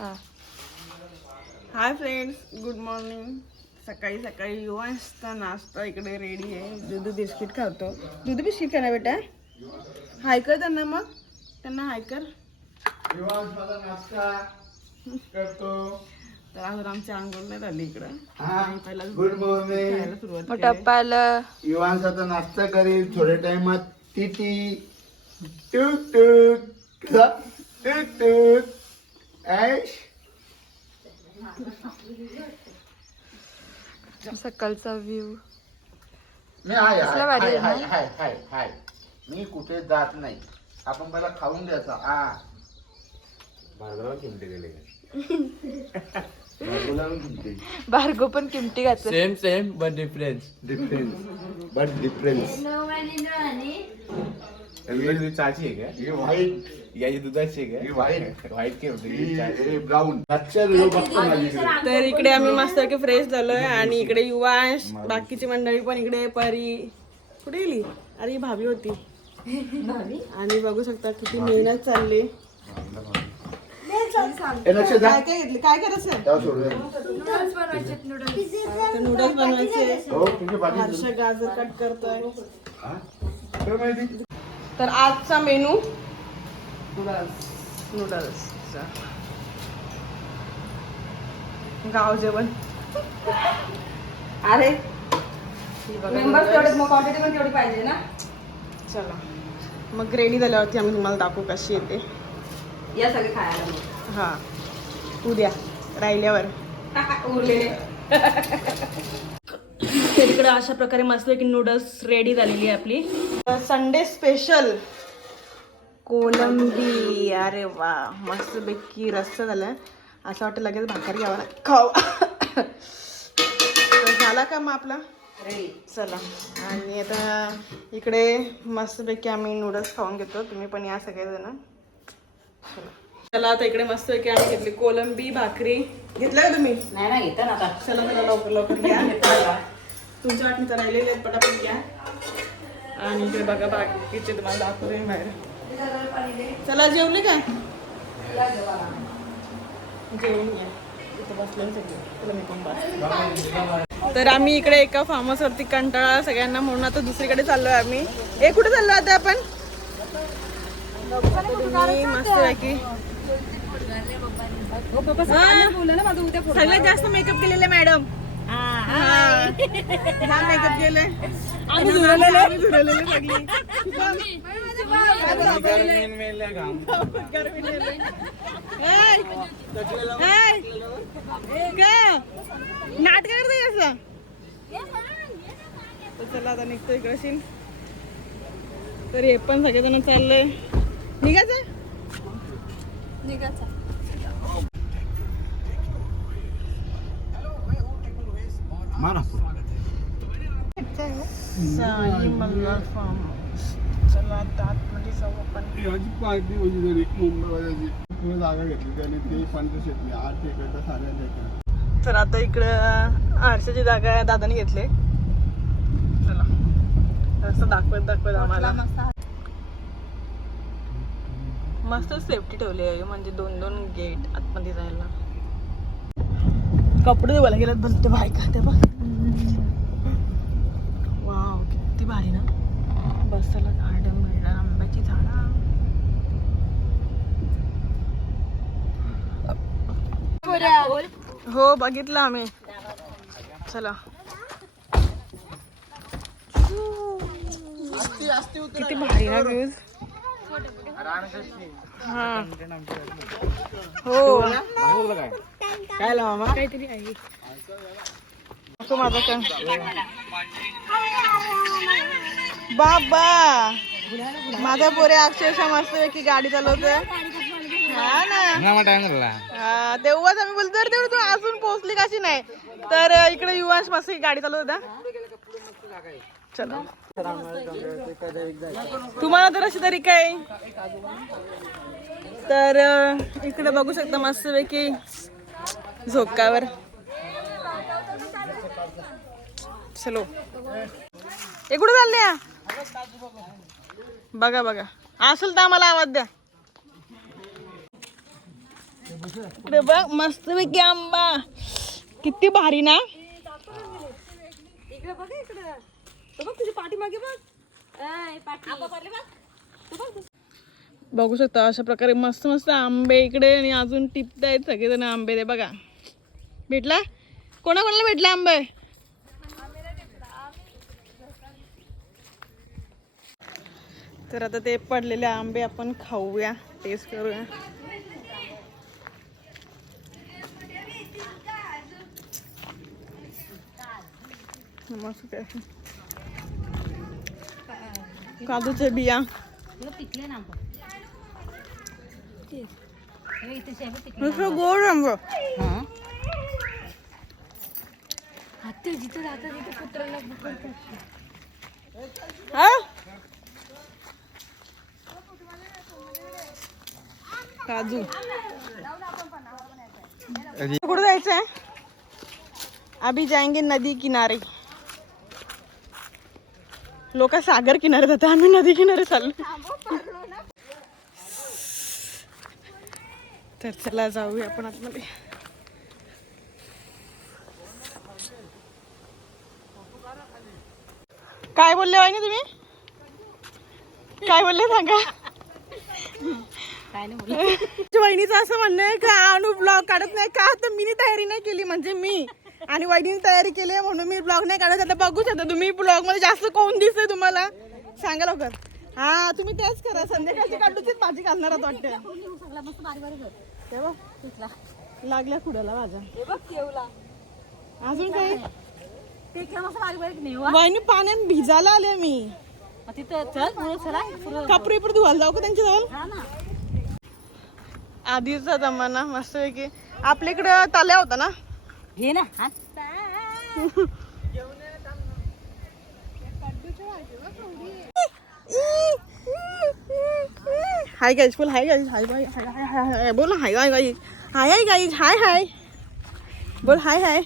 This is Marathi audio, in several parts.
हा. हाय फ्रेंड्स गुड मॉर्निंग सकाळी सकाळी वाजता नाश्ता इकडे रेडी आहे. दूध बिस्किट खातो. दूध बिस्किट करा बेटा. हाय कर त्यांना मग. त्यांना हाय कर. करतो. तर अजून आमची आंघोळ नाही झाली इकडं. हा. पहिला गुड मॉर्निंग खायला सुरुवात युवांचा नाश्ता करील थोड्या टाइमात टीटी टूक टूक? टूक टूक ऐश. सकाळचा व्ह्यू मी हाय कसला हाय भारी हाय आहे हाय हाय हाय हाय. मी कुठे जात नाही. आपण पहिला खाऊन घ्यायचा आ. भार्गवला किमते गेले भार्गवला किमते भार्गव पण किमती घातलं. Same same but difference difference but difference चाची आहे का ही व्हाईट याची दुधाची आहे ही का व्हाईट व्हाईट केम ही ब्राऊन आजच्या व्हिडिओ बघतो माझ्याकडे तर इकडे आम्ही मस्त फ्रेश झालोय आणि इकडे युवांश बाकीची मंडळी पण इकडे परी. कुठे गेली? अरे ही भाभी होती. आणि बघू शकता किती मेहनत चालली. हे काय काय घेतली? काय करायचं त्यावर सोडूया नूडल्स बनवायचे हो हर्ष गाजर कट करतोय. हा? तर आजचा मेनू? नूडल्स नूडल्स गाव जेवण. अरे बघा मेंबर्स. तेवढे मग क्वांटिटी पण तेवढी पाहिजे ना? चला. मग रेडी झाल्यावरती आम्ही तुम्हाला दाखवू कशी येते. या सगळे खायला मग. हा. उद्या राहिल्यावर. उरलेले. तर इकडे अशा प्रकारे मस्त की नूडल्स रेडी झालेली आहे आपली. संडे स्पेशल कोलंबी. अरे वा मस्त पैकी रस्सा झाला असं वाटतं लगेच भाकर घ्यावा ना खाऊ. तर झाला का मग आपला? रेडी चला. आणि आता इकडे मस्तपैकी आम्ही नूडल्स खाऊन घेतो. तुम्ही पण या सगळेजण. चला चला आता इकडे मस्तपैकी आम्ही घेतली कोलंबी भाकरी. घेतलं का तुम्ही? नाही ना घेतं ना आता चला चला लवकर लवकर घ्या. तुमच्या वाटणीचं राहिलेले आहेत पटापट घ्या. आणि इकडे बघा बाकीचे तुम्हाला दाखवते मी बाहेर. चला जेवले काय? जेवून घ्या. तर आम्ही इकडे एका फार्म हाऊसवरती कंटाळा सगळ्यांना म्हणून आता दुसरीकडे चाललोय आम्ही. ए कुठे चाललो आता आपण? मस्त पैकी. सगळ्यात जास्त मेकअप केलेले मॅडम. मेकअप केले आम्ही झुरलेले आम्ही झुरलेले का? नाटक करतोय असं? तर चला आता निघतोय इकडशीन. तर हे पण सगळेजण चाललंय. निघायचं. मारा साई मल्हार फार्म चला आता आतमध्ये जाऊ आपण. याची पार्टी होती तरी मुंबईवाल्याची. पूर्ण जागा घेतली त्याने ते पंचवीस घेतली आठ एकर साऱ्या एकर. तर आता इकडं आरशाची जागा दादाने घेतली. चला. असं दाखवत दाखवत आम्हाला. मस्त सेफ्टी ठेवली आहे म्हणजे दोन दोन गेट आतमध्ये जायला. कपडे धुवायला गेल्यात भलते बायका ते बघ. वाव किती भारी ना. बसायला गार्डन मिळणार आंब्याची झाडं हो बघितलं आम्ही. चला. किती भारी ना व्ह्यूज. हा. हो. काय? मामा काहीतरी आहे. तो माझा का? बाबा माझा पोरे अक्षरशः मस्त की गाडी चालवतोय. हा ना. हा, तेव्हाच आम्ही बोलतो तर तेवढं तू अजून पोहोचली कशी नाही? तर इकडे युवांश मस्त गाडी चालवत होता. चला. तुम्हाला तर अशी तरी काय? तर इकडे बघू शकता मस्त पैकी झोकावर चलो. हे कुठे चालले बघा बघा. असेल तर आम्हाला आवाज द्या. इकडे बघ मस्त पैकी आंबा. किती भारी ना? इकडे बघा इकडे. तो बघ तुझी पाठी मागे बघ. ऐ, पाठी. बघ. तू बघ तू. बघू शकता अशा प्रकारे मस्त मस्त आंबे इकडे आणि अजून टिपतायत सगळेजण आंबे ते बघा. भेटला? कोणाकोणाला भेटला आंबे? तर आता ते पडलेले आंबे आपण खाऊया टेस्ट करूया. मस्त काजूचे बिया. मस्त गोड आंब. हा? काजू. कुठं जायचंय? अभी जाएंगे नदी किनारे. लोक सागर किनारे जाते आम्ही नदी किनारे चाललो. तर चला जाऊया आपण आतमध्ये. काय बोलले वाईनी तुम्ही? काय बोलले सांगा? तुमच्या वहिनीचं असं म्हणणं आहे का? अनु ब्लॉग काढत नाही का? तर मी तयारी नाही केली म्हणजे मी. आणि वहिनीने तयारी केली आहे म्हणून मी ब्लॉग नाही काढत. आता बघू शकता तुम्ही ब्लॉगमध्ये जास्त कोण दिसतंय तुम्हाला? सांगा लवकर. हा तुम्ही तेच करा. संध्याकाळची काढूचीच भाजी घालणार आहात वाटतं. लागल्या कुड्याला माझ्या अजून काही? वहिनी पाण्यात भिजायला आले मी. कपडे पण धुवायला जाऊ का त्यांच्या जवळ आधीचा जमाना मस्त की आपल्या इकडं होता ना? घे ना हा हाय गाईज बोल hi guys hi bye hi हाय हाय हाय बोल हाय hi guys hi hi guys hi हाय बोल हाय हाय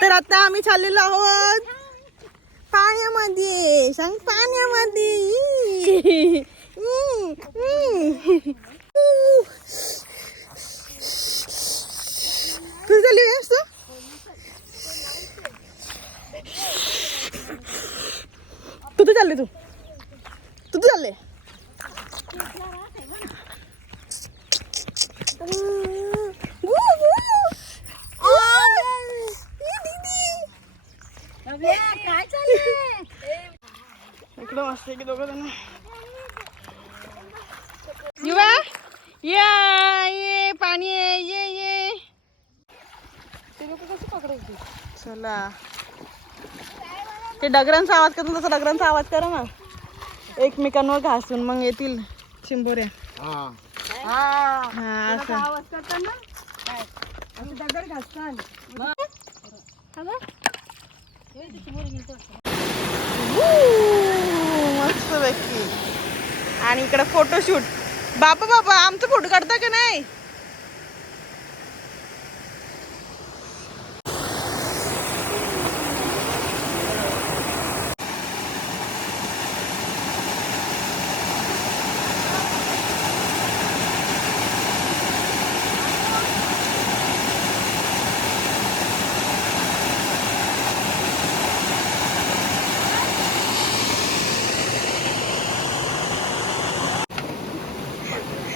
तर आता आम्ही चाललेलो आहोत पाण्यामध्ये सांग पाण्यामध्ये हम्म, हम्म. तुझं चालली आहेस तू कुठे चालले तू. तू चालले. इकडं मस्त की दोघं जण. युवा या ये पाणी ये ये चला. ते डगरांचा आवाज करतो तसा डगरांचा आवाज करा ना. एकमेकांवर घासून मग येतील चिंबोऱ्या. हा. असं. आवाज करताना? असं दगड घासतान मस्त पैकी आणि इकडे फोटोशूट बाबा बाबा आमचं फोटो काढता का नाही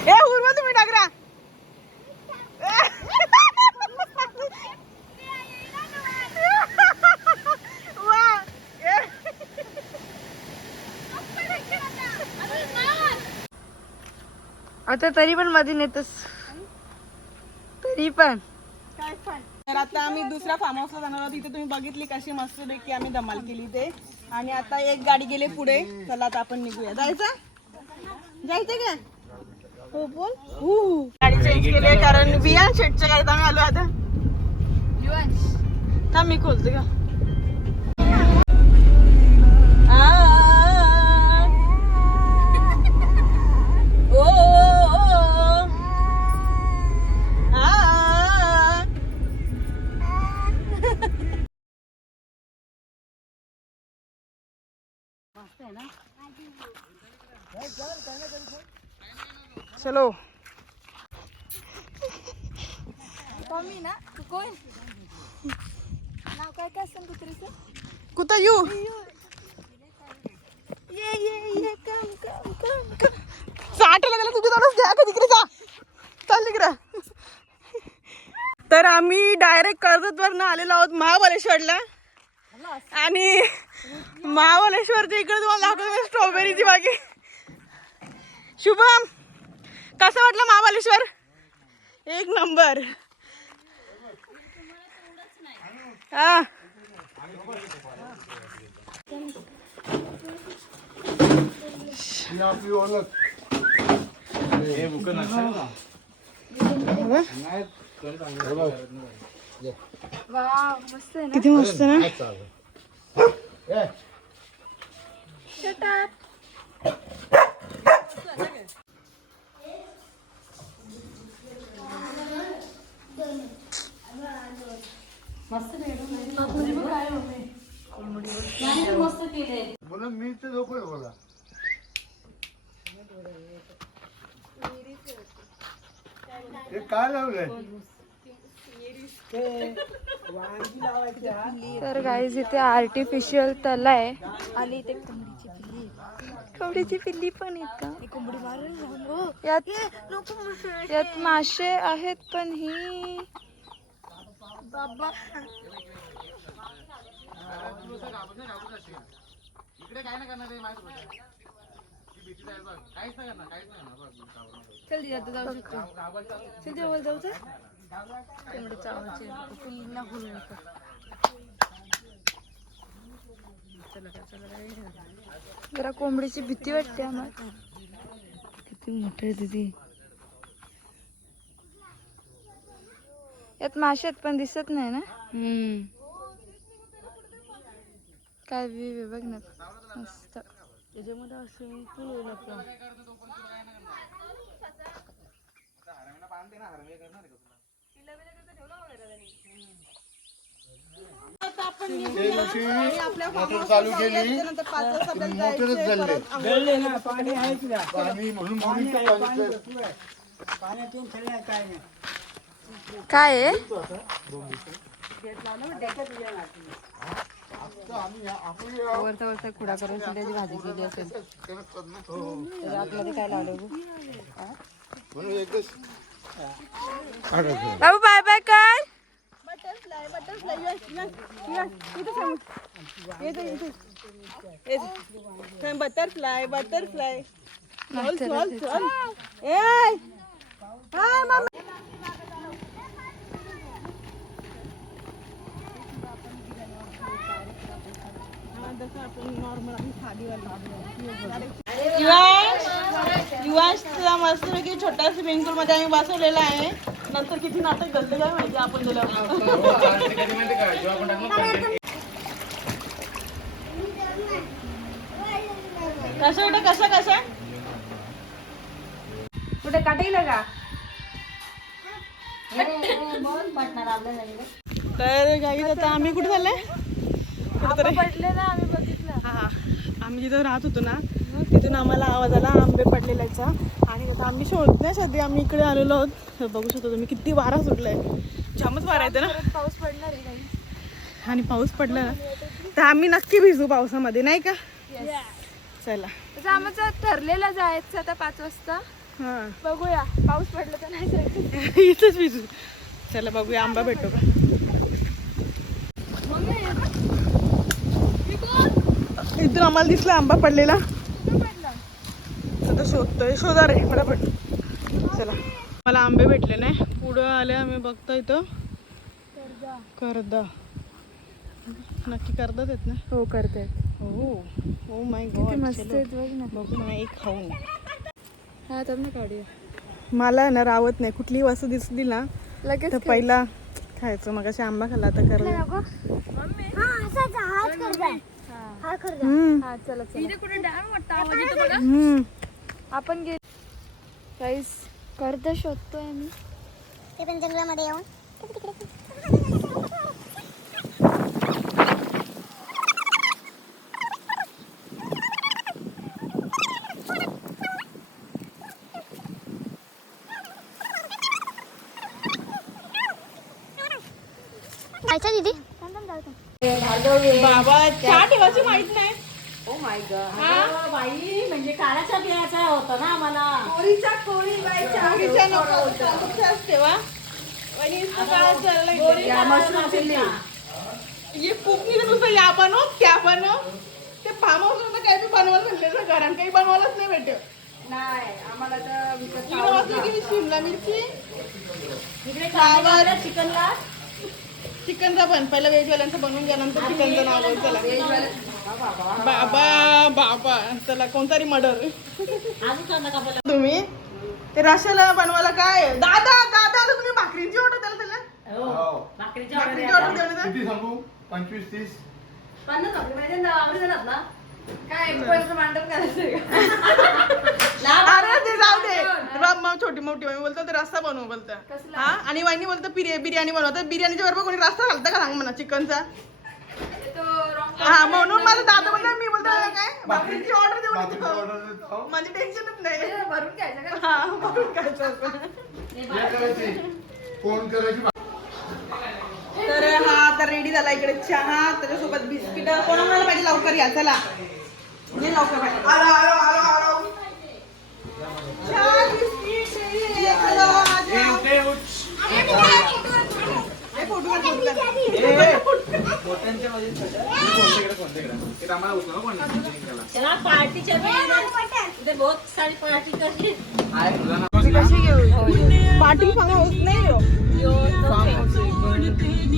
ए उर्मा तुम्ही डगरा वा ए. आता तरी पण मध्ये नेतस. तरी पण. तर आता आम्ही दुसऱ्या फार्म हाऊसला जाणार आहोत. इथे तुम्ही बघितली कशी मस्त पैकी आम्ही धमाल केली ते आणि आता एक गाडी गेले पुढे. चला आता आपण निघूया. जायचं? जायचं का? हो बोल. हू. गाडी चेंज केली कारण वियान शेटच्या गाडीत आम्ही आलो आता. थांब मी खोलते का? चलो मम्मी ना तू कोण नाव काय काय असतं कुत्रीचं कुठं येऊ ये ये ये कम कम कम कम साठ लागला तुझी जाणच घ्या का तिकडे जा चाल तिकडे तर आम्ही डायरेक्ट कर्जतवरनं आलेलो आहोत महाबलेश्वरला आणि महाबलेश्वरच्या इकडे तुम्हाला दाखवतो स्ट्रॉबेरीची बागे शुभम कसं वाटलं महाबलेश्वर एक नंबर. हा. बुक नसेल ना? मस्त मस्त up. बोला मी तर झोपलोय बोला. हे काय लावलंय? तर गाईज इथे आर्टिफिशियल तला आहे. आणि इथे कोंबडीची पिल्ली. कोंबडीची पिल्ली पण आहेत का? कोंबडी यात यात मासे आहेत पण ही बाबा. चल दिया तू जाऊ शकतो. चल जेवण जाऊ तर कोंबडीचा आवाज येतो. पिल्लीला बोलू नको. जरा कोंबडीची भीती वाटते आम्हाला. किती मोठे आहे दीदी. यात मासे आहेत पण दिसत नाही ना? काय व्ह्यू आहे बघ ना. मस्त. त्याच्यामध्ये असं पूल मोटर चालू केली. मोटरच जळले पाणी म्हणून ते पाणी काय आहे? वरचा वरचा खुडा करून भाजी केली असेल. त्याच्या आतमध्ये काय लावलं गं? म्हणून एकच बाबू बाय बाय कर. बटरफ्लाय बटरफ्लाय बटरफ्लाय बटरफ्लाय चल चल चल ए हाय मम्मी युवाश युवाश तुला मस्त पैकी छोटा स्विमिंग पूल मध्ये आम्ही बसवलेला आहे. नंतर किती नाटक घडलं काय माहिती आपण तुला कसं बेटा कसं कसं? कुठे काटेल का? तर गावी आता आम्ही कुठे चाललंय? कुठेतरी पडले ना आम्ही बघितलं हा हा. आम्ही जिथं राहत होतो ना तिथून आम्हाला आवाज आला आंबे पडलेल्याचा आणि आता आम्ही शोधण्यासाठी आम्ही इकडे आलेलो आहोत. बघू शकतो तुम्ही किती वारा सुटलाय. जामच वारा येते ना. पाऊस पडणार आणि पाऊस पडला ना तर आम्ही नक्की भिजू पावसामध्ये नाही का? चला. आमचं ठरलेलं जायचं आता पाच वाजता. हा. बघूया. पाऊस पडला तर नाही इथंच भिजू. चला बघूया आंबा भेटतो का? इथून आम्हाला दिसला आंबा पडलेला. आता शोधतोय. शोधा रे फटाफट. चला. मला आंबे भेटले नाही. पुढं आले आम्ही बघतो इथं. करदा. नक्की करदाच आहेत ना? हो करते हो. हो माय गॉड मस्त बघ ना. एक खाऊन. हा तर ना काढूया. मला ना रावत नाही. कुठलीही वस्तू दिसली ना लगेच पहिला खायचं. मग अशी आंबा खाल्ला तर हा चला चला. आपण गे काहीच कर्ज शोधतोय ते पण जंगलामध्ये येऊन. अच्छा दीदी? बाबा ठेवायची माहीत नाही. ओ माय गॉड हा? बाई म्हणजे काळाच्या बियाचा होता ना आम्हाला. कोळीच्या नको चालूच ठेवा आणि इसको काय चाललंय? Mushroom chilli. ये कुकिंग नुसतं या बनव त्या बनव. ते फार्म हाऊस काही बी बनवायला म्हणलेलं कारण काही बनवायलाच नाही भेटत. नाही आम्हाला तर विकत शिमला मिरची. इकडे चिकनला. चिकनचा पण पहिलं व्हेज वाल्यांचं बनवून गेल्यानंतर चिकनचं नाव. चला. बाबा बाबा चला कोणतरी मर्डर. अजून कांदा कापायला तुम्ही? ते रशाला बनवायला काय दादा दादा आता तुम्ही भाकरीची ऑर्डर द्याल त्याला? हो. भाकरीच्या भाकरीची ऑर्डर द्याल पंचवीस तीस. पन्नास भाकरी पाहिजे आवडी ना काय पैसे अरे ते जाऊ दे. रब मग छोटी मोठी मम्मी बोलतो ते रस्ता बनवू बोलतं. हा? आणि वाहिनी बोलतो बिर्या बिर्याणी बनवतात बिर्याणीच्या बरोबर कोणी रस्ता घालतं का सांग म्हणा चिकनचा? हा म्हणून माझा दादा म्हणला मी बोलतो काय? भाकरीची ऑर्डर देऊ. माझी टेन्शनच नाही. भरून घ्यायचं का? हा भरून करायची. तर हा आता रेडी झाला इकडे चहा त्याच्यासोबत बिस्किट कोणाला पाहिजे लवकर या चला. ये लवकर पाहिजे आलो आलो आलो आलो. चहा बिस्किट ready आहे, चला, चहा. ए, फोटो काढ, फोटो काढ. त्याला पार्टीच्या बहुत सारी पार्टी करली पाटील फार्म हाऊस नाही हो.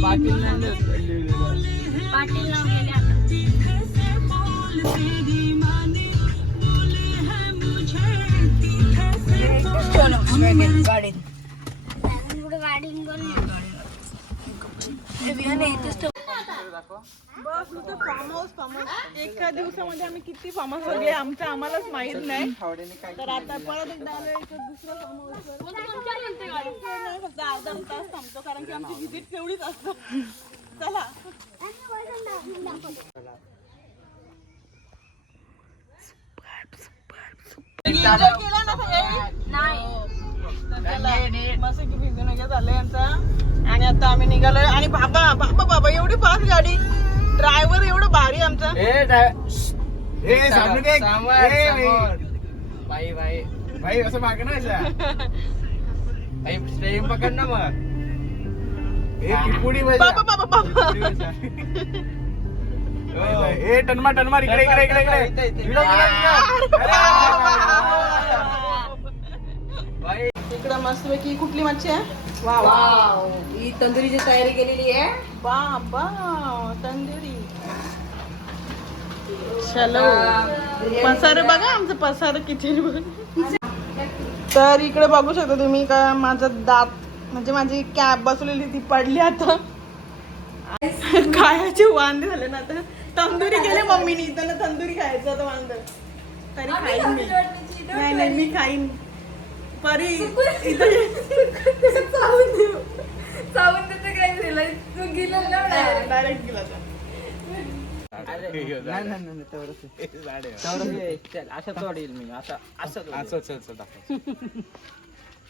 पाटील नाव गेले आता बस नुसतं फार्म हाऊस फार्म हाऊस एका दिवसामध्ये आम्ही किती फार्म हाऊस बघले आमचं आम्हालाच माहीत नाही. तर आता परत एकदा आलो इथं दुसरं फार्म हाऊस फक्त अर्धा तास थांबतो कारण की आमची व्हिजिट तेवढीच असतो. चला. केला ना सगळ्यांनी? मस्त की भिजून वगैरे झालंय आमचा आणि आता आम्ही निघालोय. आणि बाबा बाबा बाबा एवढी फास्ट गाडी. ड्रायव्हर एवढं भारी आमचा. भाई भाई भाई असं मागे ना अशा भाई स्टेम पकड ना मग. ए पिपुडी बाबा बाबा बाबा. ए टनमा टनमा इकडे इकडे इकडे इकडे. इकडे, मस्त पैकी कुठली मच्छी आहे? वा वा वाव. ही तंदुरीची तयारी केलेली आहे. बाबा तंदुरी. चलो पसार बघा आमचं पसार किती तर इकडे बघू शकता तुम्ही का माझं दात म्हणजे माझी कॅब बसवलेली ती पडली आता. खायचे वांदे झाले ना आता. तंदुरी केले मम्मीनी. त्यांना तंदुरी खायचं आता वांद. तरी खाईन मी. नाही नाही मी खाईन. परी इथं डायरेक्ट. गेला आता. असं चल चल दाखव.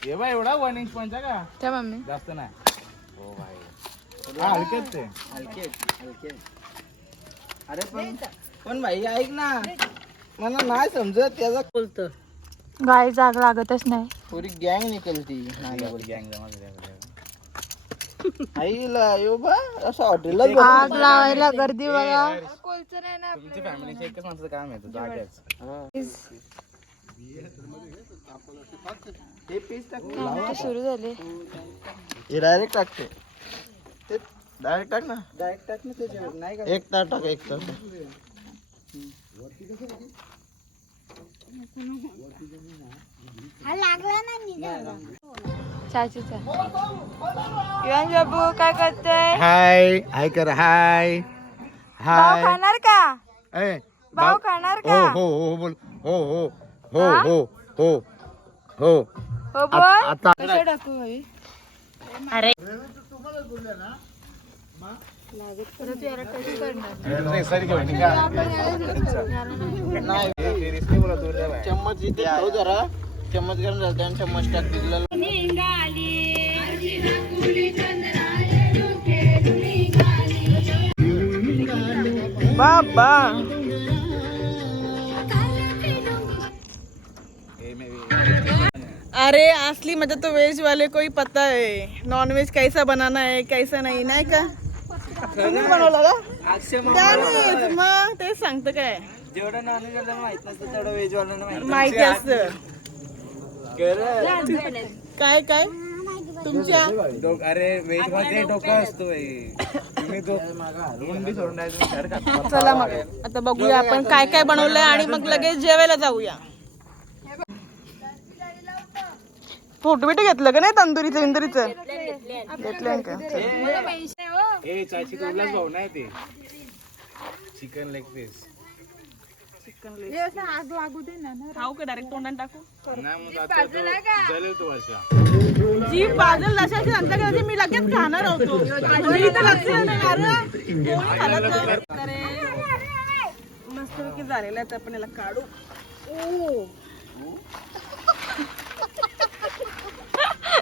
हे बा एवढा वन इंच पंचा का? त्या मम्मी. जास्त नाही. हो भाई हलकेच ते अरे पण पण भाई ऐक ना. मला नाही समजत त्याचा बोलतं गाय जाग लागतच नाही. थोडी गँग निकलती. गँग आईला यो बा असं हॉटेलला आग लावायला गर्दी बघा. तुमच्या फॅमिलीचे एकच माणसाचं काम आहे जाग्याच हे पीस टाक. सुरू झाले. हे डायरेक्ट टाकते ते. डायरेक्ट टाक ना. डायरेक्ट टाक ना त्याच्यावर नाही का? एक तास टाक एक तास चाचीचा युवान बाबू काय करतोय? हाय हाय कर हाय. भाऊ खाणार का? ए भाऊ खाणार हो का? हो हो बोल. हो हो हो हो? हो हो हो. बोल. आता कसं टाकू भाई चम्मच इथे ठेव जरा चम्मच गरम झाला आणि चम्मच टाक तिथला बाबा. अरे असली मजा तो वेज वाले को ही पता है. नॉन वेज कैसा बनाना है कैसा नहीं ना का? तुम्ही बनवलं मग तेच सांगतं काय. जेवढं नॉन व्हेज माहीत नसतं तेवढं व्हेज वाल्यांना माहीत असतं. काय काय? तुमच्या? डोक- अरे व्हेजमध्ये डोकं असतो तुम्ही तो सोडून. चला मग. आता बघूया आपण काय काय बनवलंय आणि मग लगेच जेवायला जाऊया. फोटो बिटो घेतलं का नाही तंदुरीचं इंदुरीचं? घेतलं का? ए चाची तुलाच भाऊ नाही ते. चिकन लेग पीस खाऊ का डायरेक्ट तोंडात टाकू? नाही मग आता तो जलेल तो वर्षा. जी बाजल नंतर मी लगेच खाणार होतो. मी तर लक्ष नाही देणार. कोणी खाल्लं तर- अरे, मस्तपैकी झालेलं आहे तर आपण याला काढू. ओ. असं का ए परी हम्म.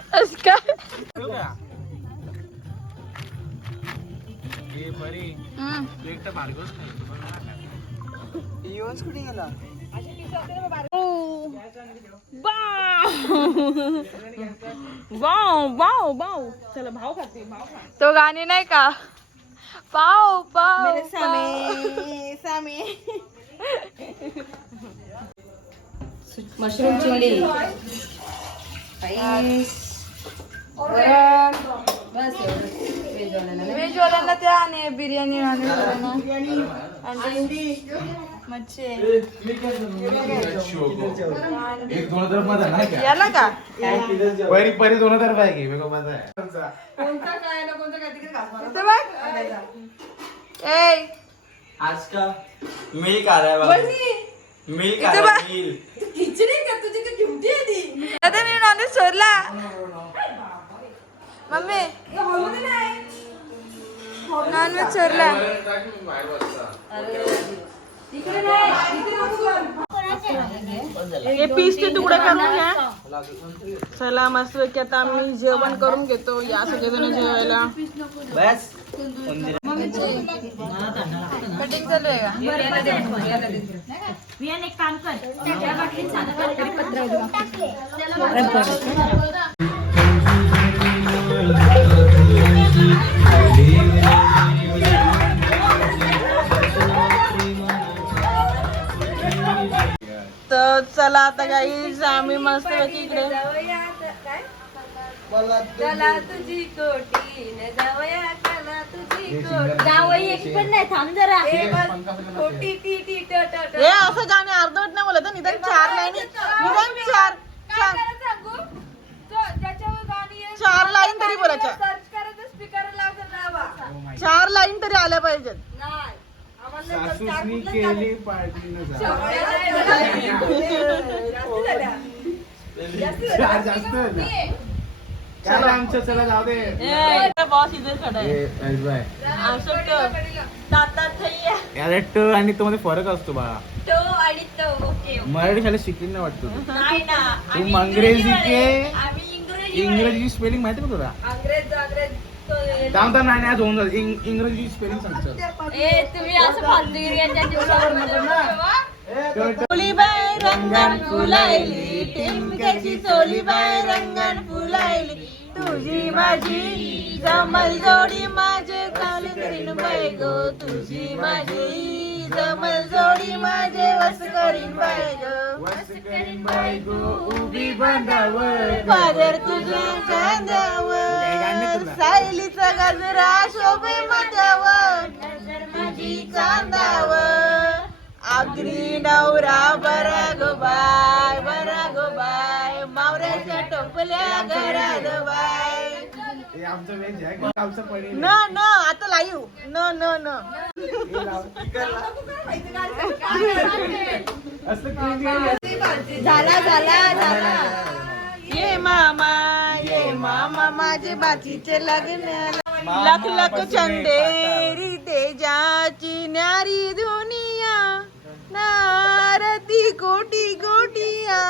तू एकटा मार्गच नाही तू पण नाही. Wow wow wow. चला भाव खाते भाव खा. तो गाणी नाही का? पाव पाव मेरे सामे सामे. मशरूम चिल्ली वरण बस एवढंच व्हेज वाल्यांना व्हेज वाल्यांना त्या आणि बिर्याणी अंडी मच्छी नाही का याला का? परी परी दोन हजार पाहिजे घे वेगळं माझा आहे. बघ. मिल्क आता मी नॉनव्हेज सोडला. मम्मी. नॉनव्हेज सोडला हे पीसचे तुकडे करून घ्या. चला मस्त की आता आम्ही जेवण करून घेतो या सगळेजण जेवायला. बस. कटिंग चालू. आहे का? आता काही आम्ही मस्त इकडे. हे असं गाणे अर्धवट नाही बोलत हं, निदान चार लाईन निदान चार चार चार लाईन तरी बोलायच्या. चार लाईन तरी आल्या पाहिजेत. सासूसनी केली पार्टी न जास्त. चला. आमचं? चला जाऊ दे. बॉस इथे खडा आहे. ए, ऐक बाय. असं ट- तातात थैया. याला ट आणि तो मध्ये फरक असतो बाळा मराठी शाळेत शिकली नाही वाटतं तू. अंग्रेजी के? इंग्रजी स्पेलिंग माहिती का तुला? थांब थांब नाही नाही, आज होऊन जाईल इंग- इंग्रजी स्पेलिंग सांगतो. चोलीबाई रंगण फुलायली टिमक्याची चोलीबाई रंगण फुलायली. तुझी माझी जमल जोडी माझे काल करीन बाय गो तुझी माझी जमल जोडी माझे वस करीन बाय गो. उभी बांधावर पादर तुझ्या चांद्यावर सायलीचा गजरा शोभे माथ्यावर माझी चांदावर. आगरी नवरा बरा गो बाय बरा गो बाय. मावऱ्याच्या टोपल्या घरात बाय. आमचं वेज आहे आमचं पडील न न आता लाईव. न न न. झाला झाला झाला. ये मामा ये मामा माझे बाचीचे लग्न. लख लख चंदेरी तेजाची न्यारी दुनिया. नारती कोटी कोटिया.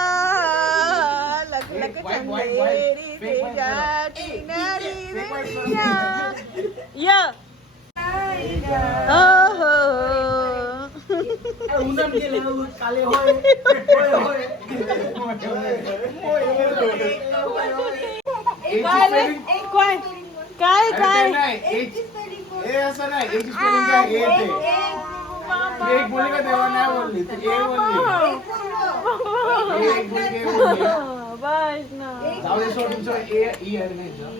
लख चंदेरी तेजाची न्यारी दुनिया य. हो. हो काय रे? काय काय काय? नाही ए- ए असं नाही काय एक बोलली का तेव्हा नाही बोलली ती ए बोलली. बस ना जाऊ दे सोड तुमच्यावर ए ई आले नाही याच्यावर.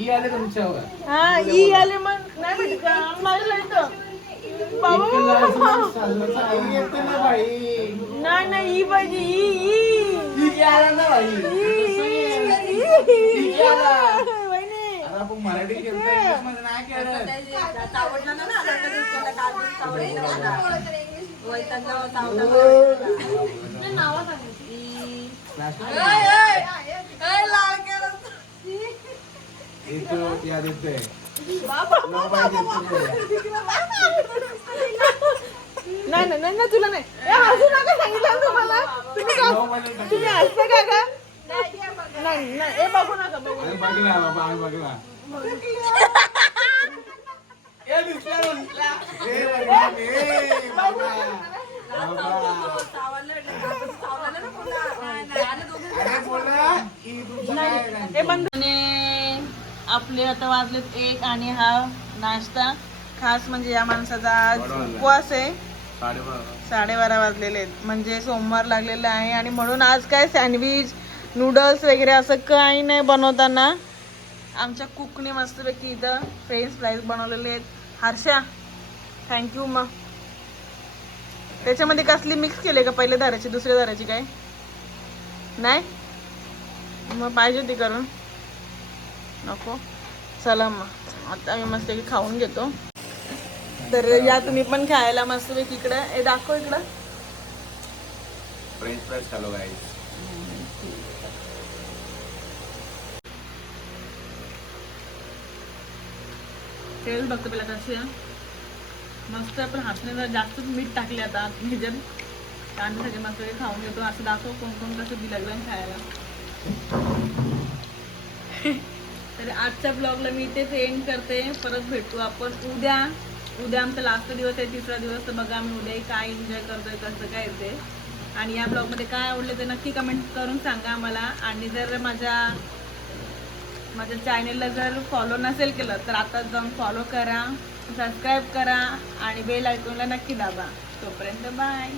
ई आले तुमच्यावर हा ई आले मग नाही भेटत का? मला इथं बाबा. इतकं लाज नाही चाललं. ई येते ना बाई. नाही नाही ई पाहिजे ई ई. ई आला ना बाई. ई वहिनी. अरे आपण मराठी केलं नाही येतोय नाही नाही नाही नाही, तुला नाही. हसू नका सांगितलं ना तुम्हाला. तुम्ही तुम्ही हसता का का? नाही नाही ए बघू नका बघू बघला आपले आता वाजलेत एक आणि हा नाश्ता. खास म्हणजे या माणसाचा आज उपवास आहे. साडेबारा. वाजलेले आहेत. म्हणजे सोमवार लागलेला आहे आणि म्हणून आज काय सँडविच नूडल्स वगैरे असं काही नाही बनवताना. आमच्या कुकने मस्तपैकी इथं फ्रेंच फ्राईज बनवलेले आहेत. हर्षा थँक्यू मग त्याच्यामध्ये कसली मिक्स केले का? पहिल्या दाराची दुसऱ्या दाराची काय? नाही? मग पाहिजे ती करून. नको. चला मग. आता मी मस्त खाऊन घेतो. तर या तुम्ही पण खायला मस्त इकडं. हे दाखव इकडं. फ्रेंच फ्राईज खालो guys. तेल बघतो पहिला आहे. मस्त पण हातने जास्तच मीठ टाकले आता भिजत आम्ही सगळे मस्त खाऊन घेतो. असं दाखव कोण कोण कसं दिलं खायला. तर आजच्या ब्लॉगला मी इथेच एंड करते. परत भेटू आपण उद्या. उद्या आमचा लास्ट दिवस आहे तिसरा दिवस. तर बघा आम्ही उद्या काय एन्जॉय करतोय कसं काय ते. आणि या ब्लॉगमध्ये काय आवडलं ते नक्की कमेंट करून सांगा आम्हाला. आणि जर माझ्या माझ्या चॅनेलला जर फॉलो नसेल केलं तर आता जाऊन फॉलो करा. सबस्क्राईब करा आणि बेल आयकॉनला नक्की दाबा. तोपर्यंत बाय